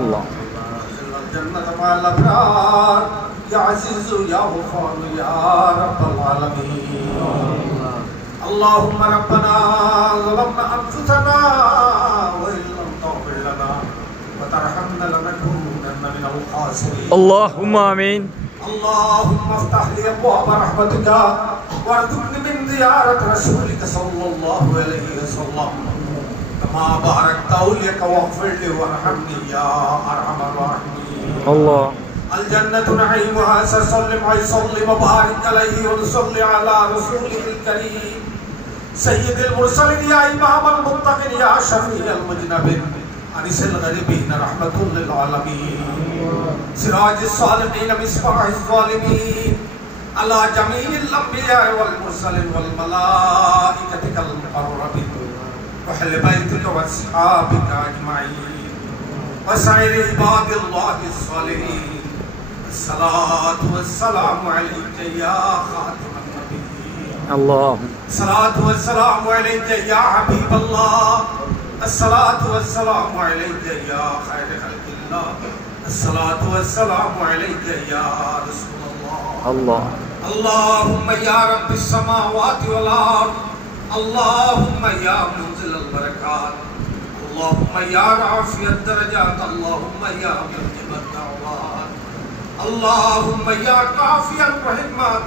اللہ الجنة مع الأبرار يا عزيز يا غفار يا رب العالمين. اللهم ربنا ظلمنا أنفسنا وإن لم تغفر لنا وترحمنا لنكونن من الخاسرين. اللهم آمين. اللهم افتح لي أبواب رحمتك وارزقني من زيارة رسولك صلى الله عليه وسلم كما باركت أوليك واغفر لي وارحمني يا أرحم الراحمين. الله الجنة نعيمها سلم وسلم وبارك عليه ونصلي على رسوله الكريم سيد المرسلين يا إمام المتقين يا شفيع المذنبين أنس الغريبين رحمة للعالمين سراج الصالحين مصباح الظالمين على جميع الأنبياء والمرسلين والملائكة المقربين وأهل بيتك وأصحابك أجمعين وسائر عباد الله الصالحين. الصلاة والسلام عليك يا خاتم النبيين. اللهم الصلاة والسلام عليك يا حبيب الله. الصلاة والسلام عليك يا خير خلق الله. الصلاة والسلام عليك يا رسول الله. الله اللهم يا رب السماوات والأرض. اللهم يا منزل البركات. اللهم يا رافع الدرجات. اللهم يا مجيب الدعوات. اللهم يا كافي الرحمات.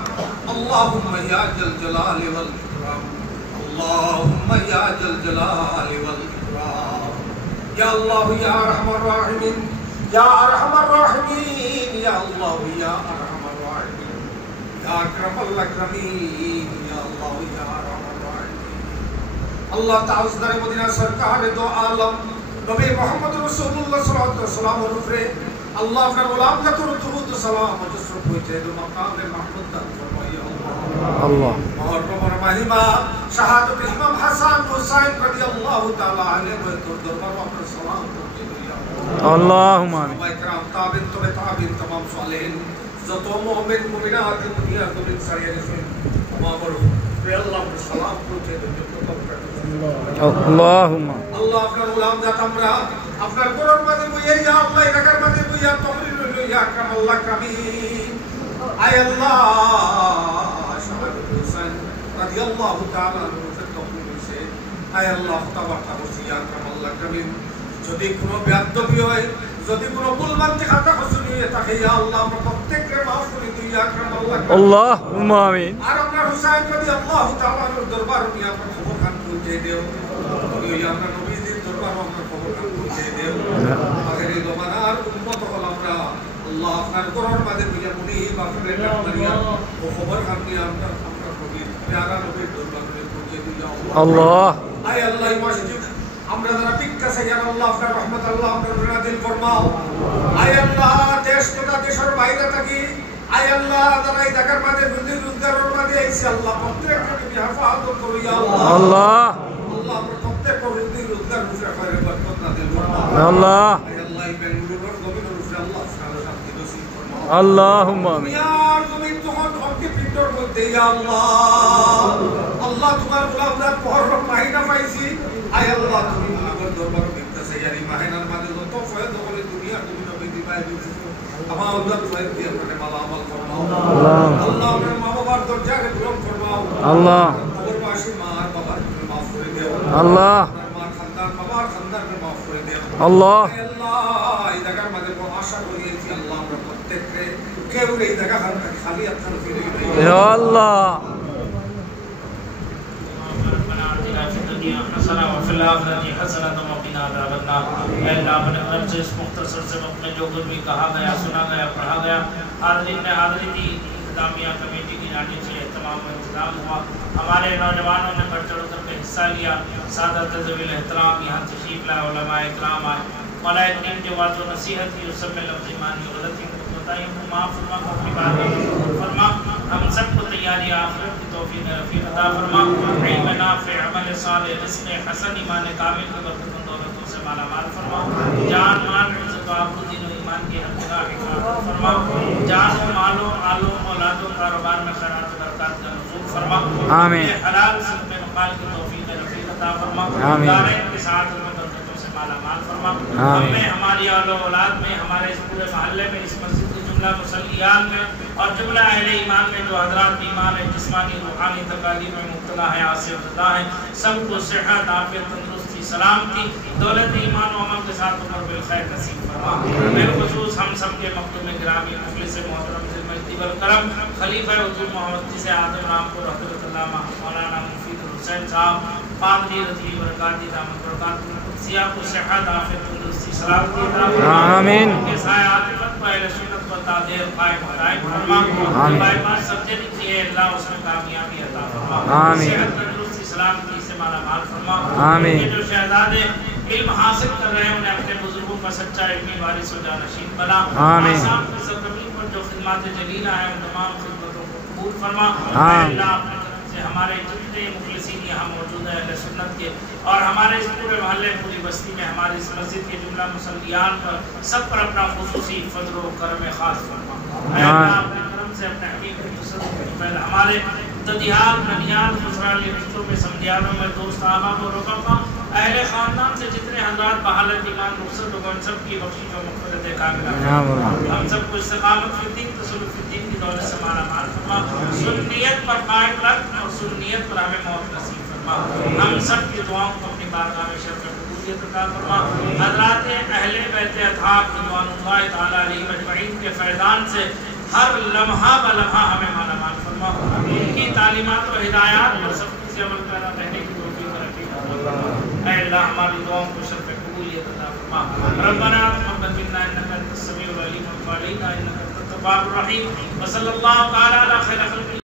اللهم يا ذا الجلال والإكرام. اللهم يا ذا الجلال والإكرام. يا الله يا أرحم الراحمين يا أرحم الراحمين يا الله يا أرحم الراحمين يا أكرم الأكرمين يا الله يا أرحم الراحمين. الله تعالى در مدینہ سرکار دو عالم نبی محمد رسول اللہ صلی اللہ علیہ وسلم رفرے اللہ کا غلام کا درود و سلام مجسر پہنچے دو مقام محمود تک فرمائی اللہ. اور مہمہ شہادت امام حسن حسین رضی اللہ تعالی عنہ تو دربار پر سلام پہنچے دو اللہم آمین. اکرام تابعین تابعین تمام صالحین زتو مومن مومنات دنیا کو من سایہ رسول تمام اللہ پر سلام پہنچے دو اللہم اللہ اپنا غلام ذات امرہ اپنا قرآن مدی بوئی یا اللہ نگر مدی بوئی یا تحریر یا کرم اللہ کرمین. اے اللہ شہادت حسین رضی اللہ تعالیٰ عنہ سے تحریر سے اے اللہ خطابت حسی یا کرم اللہ کرمین. যদি কোনো বেয়াদবি হয় যদি কোনো ভুল মানতে খাতা খসুনি থাকে ইয়া আল্লাহ আমরা প্রত্যেককে maaf করে দিই ইয়া আকরাম আল্লাহ. اللهم آمين. আর আপনার হুসাইন রাদিয়াল্লাহু তাআলা এর দরবার নিয়ে আপনার খবর খান পৌঁছে দেও. তুমি ইয়া আপনার নবীজির দরবার আপনার খবর খান পৌঁছে দেও. আগের এই জমানার উম্মত হল আমরা আল্লাহ আপনার কোরআন মাঝে দিয়ে মুনি বাফরে কারিয়া ও খবর খান নিয়ে আমরা আপনার নবীর প্যারা নবীর দরবার পৌঁছে দিই ইয়া আল্লাহ. আয় আল্লাহ মসজিদ আমরা যারা ভিক্ষা চাই আল্লাহ আপনার রহমত আল্লাহ আপনার নাযিল ফরমাও. আয় আল্লাহ দেশ তথা দেশের বাইরে থাকি আয় আল্লাহ যারা এই জায়গার মাঝে রুজি রোজগারের মাঝে আইছে আল্লাহ প্রত্যেককে হেফাজত করো ইয়া আল্লাহ. আল্লাহ আল্লাহ আপনার প্রত্যেক রুজি রোজগার রুজে খয়রের বরকত নাযিল ফরমাও. আল্লাহ আয় আল্লাহ এই বেঙ্গলুরুর জমিনের উপরে আল্লাহ সুবহানাহু শান্তি নসিব ফরমাও. اللهم آمين. ইয়া জমিন তোমার ধরকে পিতর মধ্যে ইয়া আল্লাহ আল্লাহ তোমার গোলামদার মুহররম মাহিনা পাইছি আয় আল্লাহ তুমি আমাদের দরবার ভিক্ষা চাই মাহিনার মাঝে যত ফয়দ হলে দুনিয়া তুমি নবী দিবাই দিছো আমার আল্লাহ ফয়দ দিয়ে মানে মালা আমল ফরমাও. আল্লাহ আমার মা বাবার দরজাকে পূরণ ফরমাও. আল্লাহ কবরবাসী মা আর বাবার মাফ করে দাও. আল্লাহ আমার খানদান বাবার খানদানকে মাফ করে দাও. আল্লাহ আল্লাহ এই জায়গার মাঝে আশা করিয়েছি আল্লাহ আমরা প্রত্যেককে কেউ এই জায়গা খালি আপনার ফিরে ইয়া আল্লাহ. حسنہ وفی الآخرۃ حسنۃ وقنا عذاب النار. اے اللہ اپنے کرم سے اس مختصر سے وقت میں جو کچھ بھی کہا گیا سنا گیا پڑھا گیا حاضرین نے حاضری دی انتظامیہ کمیٹی کی جانب سے اہتمام و انتظام ہوا. ہمارے نوجوانوں نے بڑھ چڑھ کر کے حصہ لیا. سادات ذوی الاحترام یہاں تشریف لائے علماء اکرام آئے علماء کرام جو بات و نصیحت کی اس سب میں لفظ ایمانی غلطی بتائیوں کو معاف فرما کو اپنی بات فرما. ہم سب کو تیاری آخرت کی توفیق رفیق عطا فرما. علم نافع عمل صالح رزق حسن ایمان کامل کی برکت دولتوں سے مالا مال فرما. جان مال عزت و آبرو دین و ایمان کی ہر جگہ حفاظت فرما. جان و مالوں آلوں اولادوں کاروبار میں خیرات و برکات کا نزول فرما. آمین. حلال صدقے نقال کی توفیق رفیق عطا فرما. دارین کے ساتھ میں برکتوں سے مالا مال فرما. فرما, آمین. ہمیں ہماری اہل و اولاد میں, ہمارے اس پورے محلے میں, اس مسجد کے جملہ مصلیان میں اور جملہ اہل ایمان میں جو حضرات ایمان ہے جسمانی روحانی تکالیف میں مبتلا ہے, آصف زدہ ہیں, سب کو صحت عافیت تندرستی سلامتی دولت ایمان و عمل کے ساتھ عمر بالخیر نصیب فرما. بالخصوص ہم سب کے مکتوم گرامی مخلص محترم ذی المجد والکرم خلیفہ حضور محمد جسے آدم رام کو رحمۃ اللہ مولانا مفید حسین صاحب پادری رضوی برکاتی دامت برکات قدسیہ کو صحت عافیت تندرستی سلامتی عطا فرما. آمین. ان کے سائے عاطفت پر اہل سنت پر تعدیر قائم قائم فرما. آمین. بائی پاس سرجری کی ہے اللہ اس میں کامیابی عطا فرما. آمین. صحت تندرستی سلامتی سے مالا مال فرما. آمین. ان کے جو شہزادے علم حاصل کر رہے ہیں انہیں اپنے بزرگوں کا سچا علمی وارث و جانشین بنا. آمین. آسام کی سرزمین پر جو خدمات جلیلہ ہیں ان تمام خدمتوں کو قبول فرما. آمین. اللہ اپنے کرم سے ہمارے جتنے مخلصین یہاں موجود ہیں اہل سنت کے اور ہمارے اس پورے محلے پوری بستی میں ہماری اس مسجد کے جملہ مصلیان پر سب پر اپنا خصوصی فضل و کرم خاص فرما. اے اللہ اپنے کرم سے اپنے حبیب کے تصدیق میں ہمارے ددیال ننیال خسرالی رشتوں میں سمجھیالوں میں دوست احباب و رفقا اہل خاندان سے جتنے حضرات بحالت ایمان رخصت ہو ان سب کی بخشش و مغفرت کاملہ. ہم سب کو استقامت فی الدین تصرف فی الدین کی دولت سے مالا مال فرما. سنیت پر قائم رکھ اور سنیت پر ہمیں موت نصیب فرما. ہم سب کی دعاؤں کو اپنی بارگاہ میں شرف قبولیت عطا فرما. حضرات اہل بیت اطہار رضوان اللہ تعالی علیہ مجمعین کے فیضان سے ہر لمحہ بلمحہ ہمیں مالا مال فرما. ان کی تعلیمات و ہدایات پر سب سے عمل کرنا رہنے کی توفیق نصیب. اے اللہ ہماری دعاؤں کو شرف قبولیت عطا فرما. ربنا تقبل منا انک انت السمیع العلیم وتب علینا انک انت التواب الرحیم. وصلی اللہ تعالی علی خیر خلق